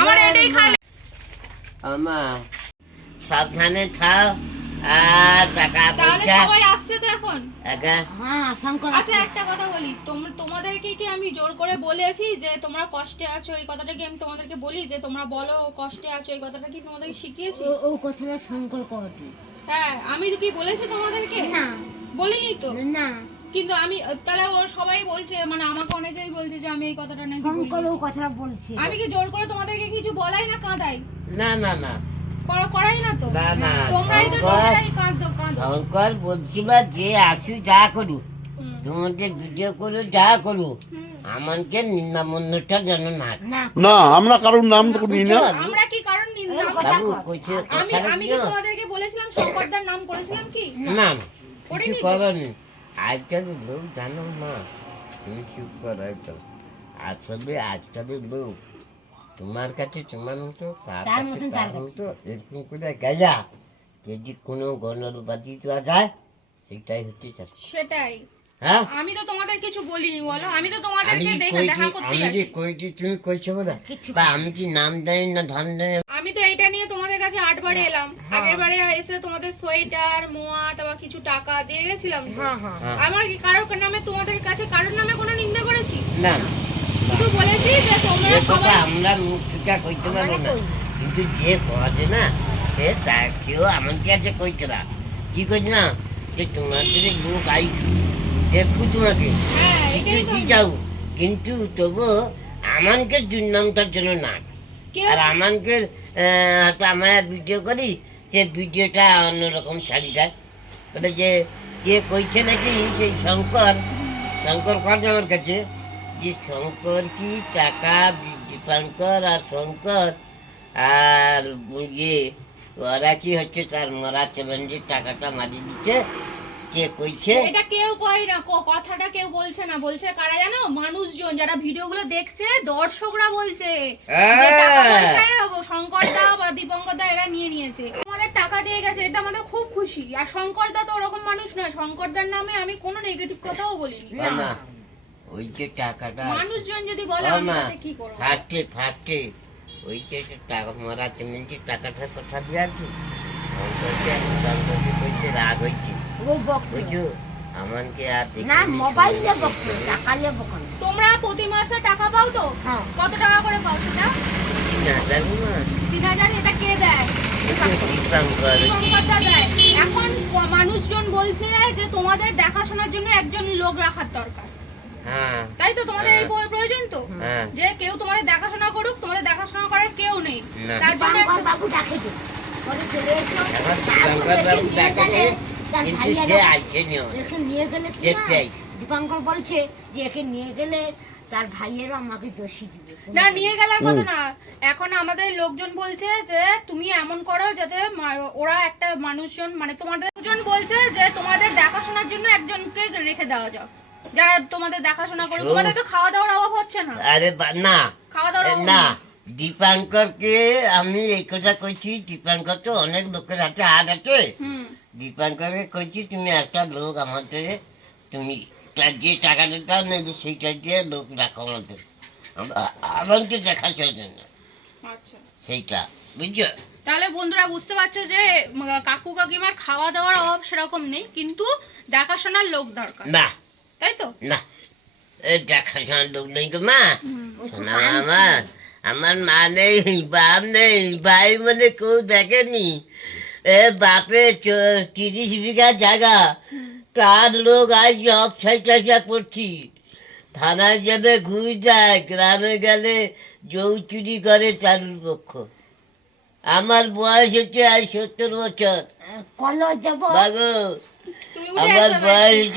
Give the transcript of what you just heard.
আমার এটাই খালি আমা সাবধানে থাও আর টাকা তাহলে পয়সা সবাই আসছে তো এখন একা হ্যাঁ শঙ্কর আচ্ছা একটা কথা বলি তোমাদেরকে কি আমি জোর করে বলেছি যে তোমরা কষ্টে আছো এই কথাটা কি আমি তোমাদেরকে বলি যে তোমরা বলো কষ্টে আছো এই কথাটা কি তোমাদেরকে শিখিয়েছি ও কথাটা শঙ্কর করে হ্যাঁ আমি কি বলেছি তোমাদেরকে না বলিনি তো না কিন্তু আমি তাহলে ও সবাই বলছে মানে আমাকে অনেকেই বলছে যে আমি এই কথাটা নাকি শঙ্কর বলি ও কথা বলছে আমি কি জোর করে তোমাদেরকে কিছু বলাই না কাঁদাই না না না করাই না তো না না তোমরাই তো নিজেরাই কাঁদো শঙ্কর বলছিল যে আসু যা করু তোমাদের ভিডিও করো যা করু আমাকে নিন্দামন্যটা যেন না না আমরা কারোর নাম তো নিই না আমরা কি কারণ নিন্দা বাবু কইছে আমি কি তোমাদেরকে বলেছিলাম শঙ্করদার নাম করেছিলাম কি না কিছু করিনি তো। করনি আজকাল লোক জানো না তুমি চুপ করো তো আসলে আজকালের লোক তোমার কাছে তোমার মতো তার মতন তার মতো এরকম করে গেজা যদি কোনো গণবাদী দেওয়া যায় সেটাই হচ্ছে সত্যি। সেটাই হ্যাঁ আমি তো তোমাদের কিছু বলিনি বলো আমি তো আমি তোমাদেরকে কি দেখা করতে আমি গেছি যে কইটি তুমি কইছো বলে বা আমি কি নাম জানি না ধান জানি আমি তো এইটা নিয়ে তোমাদের কাছে 8 বারে এলাম আগের বারে এসে তোমাদের সোয়েটার মোয়া তারপর কিছু টাকা দিয়ে গেছিলাম তো। আমার কি কারোর নামে তোমাদের কাছে কারোর নামে কোনো নিন্দা করেছি না শুধু বলেছি যে তোমরা এ কথা সবাই আমরা মুখ থেকে কইতে পারবো না কিন্তু যে করে না সে তাকেও আমার কাছে কইতে না কি কইছে না যে তোমাদের লোক আইসু দেখু তোমাকে হ্যাঁ কিছু এটাই কি তো। যাও কিন্তু তবু আমানকে দুর্নামটার জন্য না কেউ আর আমানকে হয়তো আমরা ভিডিও করি যে ভিডিওটা অন্যরকম শাড়ি দেয় তবে যে কইছে নাকি সেই শঙ্কর কর আমার কাছে যে শঙ্কর কি টাকা দীপাঙ্কর আর শঙ্কর আর ইয়ে ওরা কি হচ্ছে তার মরা চ্যালেঞ্জের টাকাটা মারি দিচ্ছে কে কইছে এটা কেউ কয় না কথাটা কেউ বলছে না বলছে কারা জানো মানুষজন যারা ভিডিওগুলো দেখছে দর্শকরা বলছে যে টাকা পয়সা শঙ্কর দা বা দীপঙ্কর দা এরা নিয়ে নিয়েছে আমাদের টাকা দিয়ে গেছে এটা আমাদের খুব খুশি আর শঙ্কর দা তো ওরকম মানুষ নয় শঙ্কর দার নামে আমি কোনো নেগেটিভ কথাও বলিনি না ওই যে টাকাটা মানুষজন যদি বলে ও আমি মা, তাতে কি করব ফাটে ওই যে টাকা মরা চ্যালেঞ্জের টাকাটা কথা দিয়ে আছে কইছে রাগ হয়েছে ও বকছে বুঝছো আমাকে আর না মোবাইল দিয়ে বকছে টাকা দিয়ে বকন তোমরা প্রতি মাসে টাকা পাও তো হ্যাঁ কত টাকা করে পাও সেটা না জানো না 3000 এটা কে দেয় দীপাঙ্কর শঙ্কর দা দেয় এখন মানুষজন বলছে যে তোমাদের দেখাশোনার জন্য একজন লোক রাখার দরকার হ্যাঁ তাই তো তোমাদের এই প্রয়োজন তো হ্যাঁ যে কেউ তোমাদের দেখাশোনা করুক তোমাদের দেখাশোনা করার কেউ নেই না। তার জন্য শঙ্কর বাবু ডাকে তো বলে চলে এসো এখন দীপাঙ্কর বাবু ডাকে কিন্তু সে আইছে নিও একে নিয়ে গেলে কি দেখতে না? আইছে। দীপঙ্কর বলছে যে একে নিয়ে গেলে তার ভাইয়েরও আমাকে দোষী দিবে না নিয়ে গেলার কথা না এখন আমাদের লোকজন বলছে যে তুমি এমন করো যাতে ওরা একটা মানুষজন মানে তোমাদের লোকজন বলছে যে তোমাদের দেখাশোনার জন্য একজনকে রেখে দেওয়া যাক যারা তোমাদের দেখাশোনা করবে শোন। তোমাদের তো খাওয়া দাওয়ার অভাব হচ্ছে না আরে না খাওয়া দাওয়ার অভাব না নেই। দীপাঙ্করকে আমি এই কথা কইছি দীপাঙ্কর তো অনেক লোকের হাতে হাত আছে হুম দীপাঙ্করকে কইছি তুমি একটা লোক আমাদের তুমি যে টাকাটা দাও না সেইটা দিয়ে লোক রাখো আমাদের আমাকে দেখাশোনার জন্য আচ্ছা সেইটা বুঝছো তাহলে বন্ধুরা বুঝতে পারছো যে কাকু কাকিমার খাওয়া দাওয়ার অভাব সেরকম নেই কিন্তু দেখাশোনার লোক দরকার না তাই তো না এ দেখাশোনার লোক নেই গো মা শোনা আমার মা নেই বাপ নেই ভাই মানে কেউ দেখেনি এ বাপে 30 বিঘা জায়গা তার লোক আজ সব সাইটা করছি থানায় গেলে ঘুষ যায় গ্রামে গেলে জৌ চুরি করে চারুর পক্ষ আমার বয়স হচ্ছে আজ 70 বছর কলেজ যাবো বাগো তুমি উঠে আমার এসো বয়স হচ্ছে